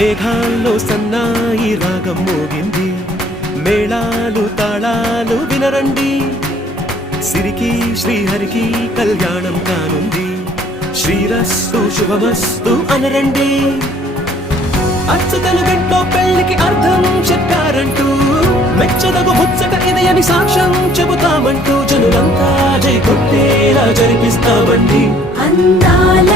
మేఘాల్లో సన్నాయి రాగం మోగింది, మేళాలు తాళాలు వినరండి. సిరికి శ్రీహరికి కళ్యాణం కానుంది, శ్రీరస్తు శుభమస్తు అనరండి. అచ్చతలు గంటో పెళ్లికి అర్థం చెప్పారంటూ, మెచ్చదగు ముచ్చట ఇది అని సాక్ష్యం చెబుతామంటూ, జనులంతా జై కొట్టేలా జరిపిస్తామండి. అందాల